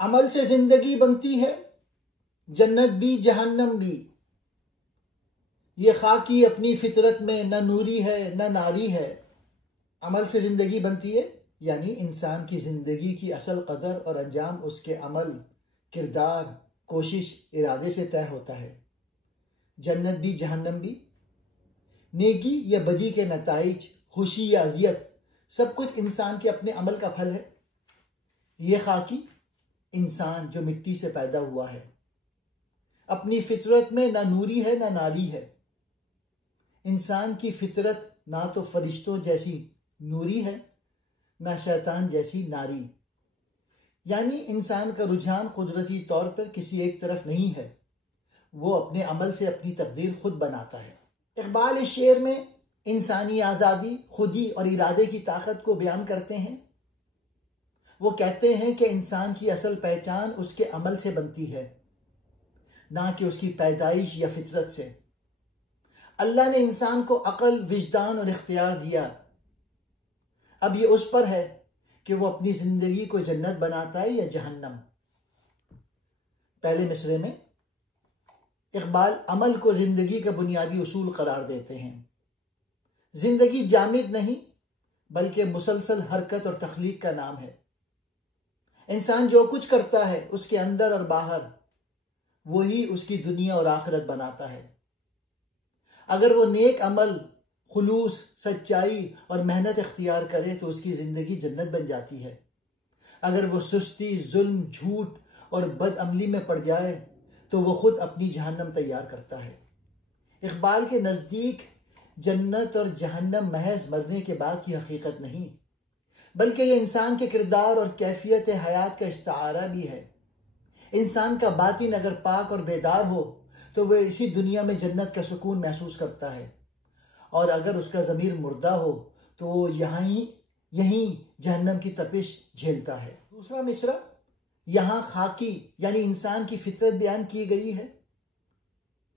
عمل سے زندگی بنتی ہے، جنت بھی جہنم بھی۔ یہ خاکی اپنی فطرت میں نہ نوری ہے نہ ناری ہے۔ عمل سے زندگی بنتی ہے یعنی انسان کی زندگی کی اصل قدر اور انجام اس کے عمل، کردار، کوشش، ارادے سے طے ہوتا ہے۔ جنت بھی جہنم بھی، نیکی یا بدی کے نتائج، خوشی یا اذیت، سب کچھ انسان کے اپنے عمل کا پھل ہے۔ یہ خاکی انسان جو مٹی سے پیدا ہوا ہے، اپنی فطرت میں نہ نوری ہے نہ ناری ہے۔ انسان کی فطرت نہ تو فرشتوں جیسی نوری ہے نہ شیطان جیسی ناری، یعنی انسان کا رجحان قدرتی طور پر کسی ایک طرف نہیں ہے، وہ اپنے عمل سے اپنی تقدیر خود بناتا ہے۔ اقبال اس شعر میں انسانی آزادی، خودی اور ارادے کی طاقت کو بیان کرتے ہیں۔ وہ کہتے ہیں کہ انسان کی اصل پہچان اس کے عمل سے بنتی ہے، نہ کہ اس کی پیدائش یا فطرت سے۔ اللہ نے انسان کو عقل، وجدان اور اختیار دیا، اب یہ اس پر ہے کہ وہ اپنی زندگی کو جنت بناتا ہے یا جہنم۔ پہلے مصرعے میں اقبال عمل کو زندگی کا بنیادی اصول قرار دیتے ہیں۔ زندگی جامد نہیں بلکہ مسلسل حرکت اور تخلیق کا نام ہے۔ انسان جو کچھ کرتا ہے اس کے اندر اور باہر، وہی اس کی دنیا اور آخرت بناتا ہے۔ اگر وہ نیک عمل، خلوص، سچائی اور محنت اختیار کرے تو اس کی زندگی جنت بن جاتی ہے۔ اگر وہ سستی، ظلم، جھوٹ اور بد عملی میں پڑ جائے تو وہ خود اپنی جہنم تیار کرتا ہے۔ اقبال کے نزدیک جنت اور جہنم محض مرنے کے بعد کی حقیقت نہیں، بلکہ یہ انسان کے کردار اور کیفیت حیات کا استعارہ بھی ہے۔ انسان کا باطن اگر پاک اور بیدار ہو تو وہ اسی دنیا میں جنت کا سکون محسوس کرتا ہے، اور اگر اس کا ضمیر مردہ ہو تو وہ یہیں جہنم کی تپش جھیلتا ہے۔ دوسرا مصرع یہاں خاکی یعنی انسان کی فطرت بیان کی گئی ہے۔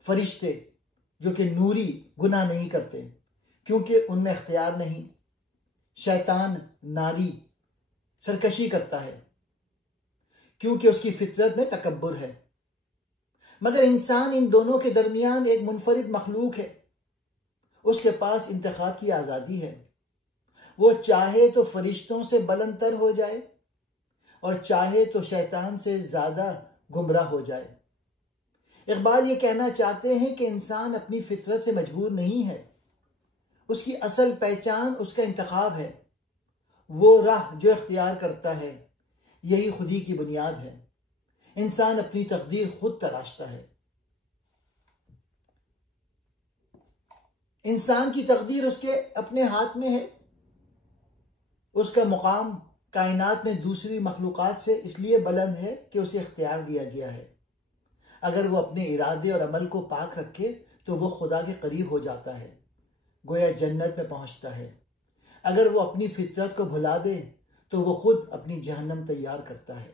فرشتے جو کہ نوری گناہ نہیں کرتے کیونکہ ان میں اختیار نہیں۔ شیطان ناری سرکشی کرتا ہے کیونکہ اس کی فطرت میں تکبر ہے۔ مگر انسان ان دونوں کے درمیان ایک منفرد مخلوق ہے۔ اس کے پاس انتخاب کی آزادی ہے۔ وہ چاہے تو فرشتوں سے بلند تر ہو جائے اور چاہے تو شیطان سے زیادہ گمراہ ہو جائے۔ اقبال یہ کہنا چاہتے ہیں کہ انسان اپنی فطرت سے مجبور نہیں ہے، اس کی اصل پہچان اس کا انتخاب ہے۔ وہ راہ جو اختیار کرتا ہے یہی خودی کی بنیاد ہے۔ انسان اپنی تقدیر خود تراشتا ہے۔ انسان کی تقدیر اس کے اپنے ہاتھ میں ہے۔ اس کا مقام کائنات میں دوسری مخلوقات سے اس لیے بلند ہے کہ اسے اختیار دیا گیا ہے۔ اگر وہ اپنے ارادے اور عمل کو پاک رکھے تو وہ خدا کے قریب ہو جاتا ہے، گویا جنت میں پہنچتا ہے۔ اگر وہ اپنی فطرت کو بھلا دے تو وہ خود اپنی جہنم تیار کرتا ہے۔